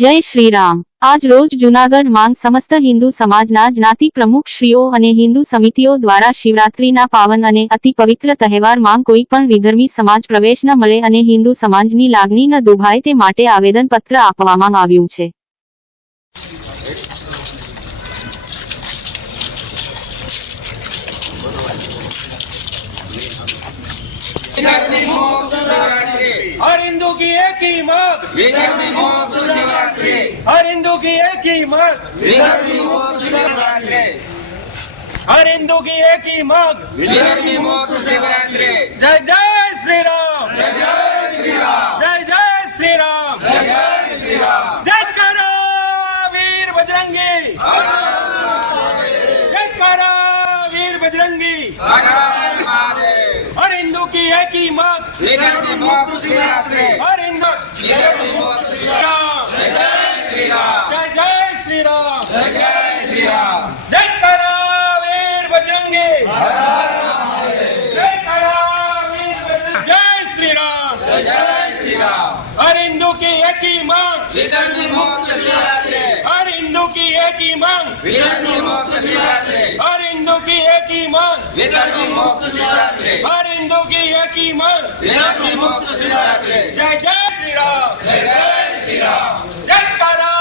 जय श्री राम। आज रोज जूनागढ़ માંગ समस्त हिंदू समाजना ज्ञाति प्रमुख श्रीओ અને हिंदू समितिओ द्वारा शिवरात्रिना पावन અને अति पवित्र तहेवार માંગ कोई पण विधर्मी समाज प्रवेश न मळे અને हिंदू समाजनी लागणी न दुभाय ते माटे आवेदनपत्र आपवामां આવ્યું છે। हर हिंदू की एक ही मांग, हर हिंदू की एक ही मांग, हर हिंदू की एक ही मांग। जय जय श्री राम, जय जय श्री राम, जय जय श्री राम, जय जय श्री राम। जय करो वीर बजरंगी, जय करो वीर बजरंगी। हर हिंदू की एक ही मांग, हर हिंदू श्री राम, जय जय श्री राम, जय जय श्री राम, जय जय श्री राम। जय करो वीर बजरंगी, जय करो वीर बजरंगी। जय श्री राम, जय जय श्री राम। हर हिंदू की एक ही मांग, हर हिंदू की एक ही मांग, हर हिंदू की एक ही मांग, हर हिंदू की एक ही मांग। जय जय श्री राम, जय जय श्री राम। जय करो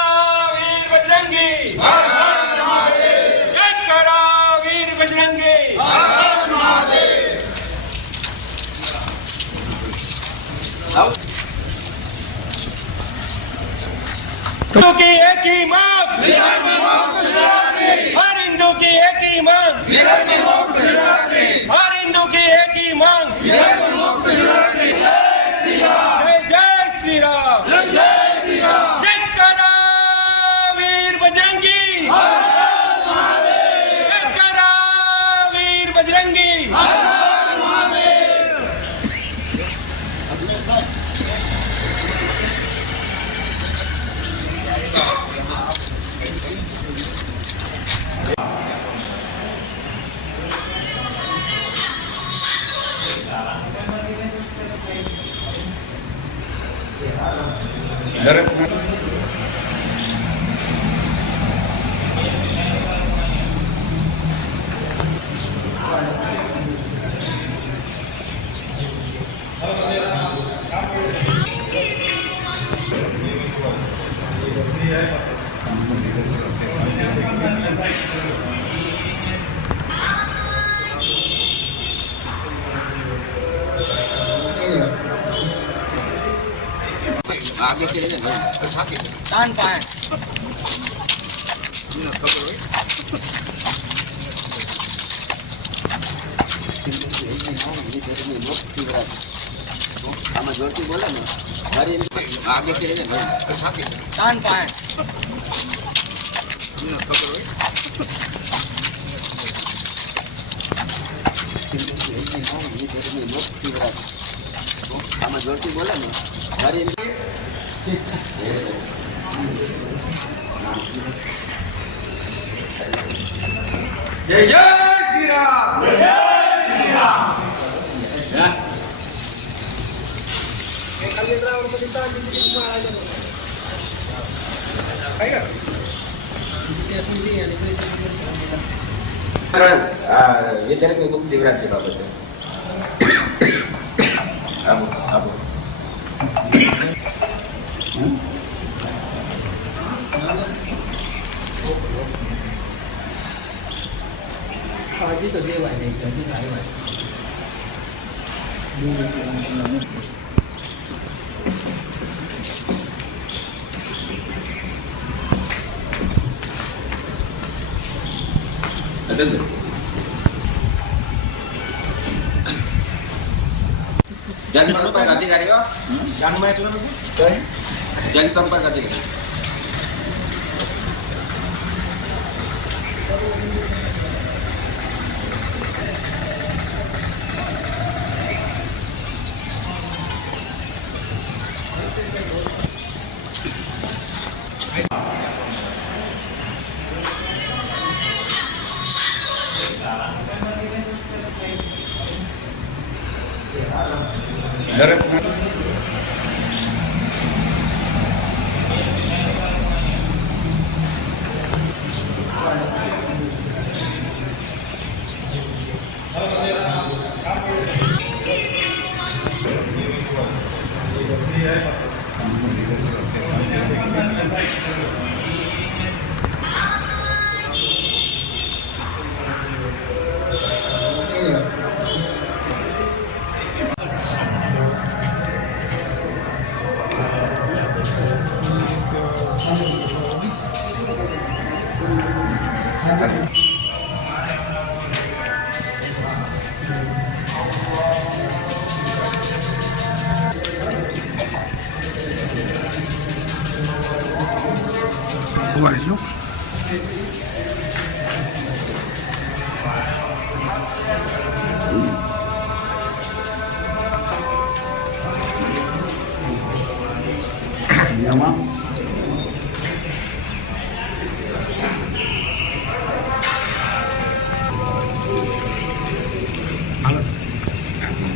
वीर बजरंगी, जय करो वीर बजरंगी। हिंदू की एक ही मांग, हर हिंदू की एक ही मांग, हर हिंदू की एक ही मांग। जय जय श्री राम, जय जय श्री राम। जय करो वीर बजरंगी, जय करो वीर बजरंगी। दान पाए जोरती बोले ना आगे के दान पाए जोरती बोले ना जय जय श्री राम, जय जय श्री राम। विद्यार्थी मुक्त शिवरात्री बाबत आजी तो देव आहे आजी काय आहे जनसंपर्क अधिकारी हो जनसंपर्क अधिकारी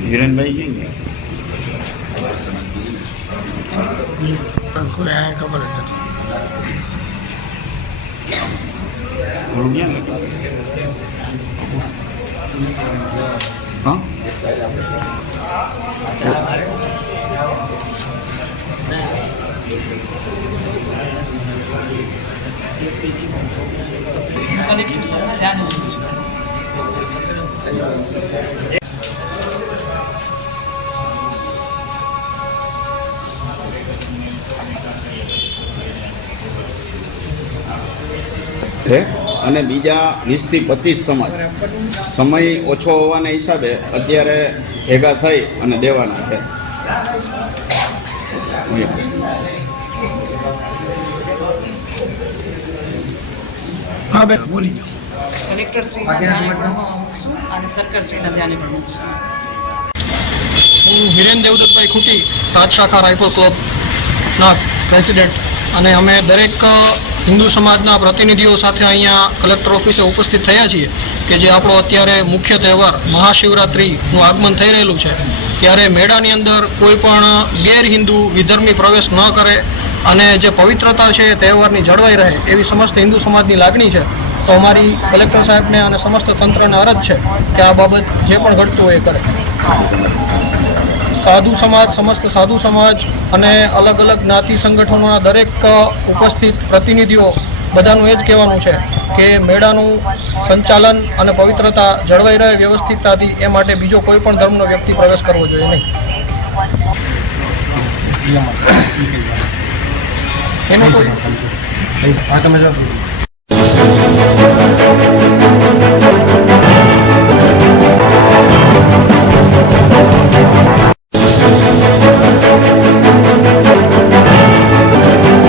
હિરેનભાઈ ગઈ ને ખબર જ થોડું ક્યાં ને હા અને બીજા 20 થી 25 સમાજ સમય ઓછો હોવાના હિસાબે અત્યારે ભેગા થઈ અને દેવાના છે. હા બેન બોલી જાઓ. કલેક્ટર શ્રીના ધ્યાને પણ મૂકશું અને સરકાર શ્રીના ધ્યાને પણ મૂકશું. હું હિરેન દેવદત્તભાઈ ખૂટી રાજ શાખા રાઇફલ ક્લબના પ્રેસિડેન્ટ અને અમે દરેક હિન્દુ સમાજના પ્રતિનિધિઓ સાથે અહીંયા કલેક્ટર ઓફિસે ઉપસ્થિત થયા છીએ કે જે આપણો અત્યારે મુખ્ય તહેવાર મહાશિવરાત્રિનું આગમન થઈ રહેલું છે ત્યારે મેળાની અંદર કોઈ પણ ગેરહિન્દુ વિધર્મી પ્રવેશ ન કરે અને જે પવિત્રતા છે તહેવારની જળવાઈ રહે એવી સમસ્ત હિન્દુ સમાજની લાગણી છે. તો અમારી કલેક્ટર સાહેબને અને સમસ્ત તંત્રને અરજ છે કે આ બાબત જે પણ ઘટતું હોય એ કરે. સાધુ સમાજ સમસ્ત સાધુ સમાજ અને અલગ અલગ જ્ઞાતિ સંગઠનોના દરેક ઉપસ્થિત પ્રતિનિધિઓ બધાનું એ જ કહેવાનું છે કે મેળાનું સંચાલન અને પવિત્રતા જળવાઈ રહે વ્યવસ્થિતતાથી એ માટે બીજો કોઈ પણ ધર્મનો વ્યક્તિ પ્રવેશ કરવો જોઈએ નહીં. એનું કોઈ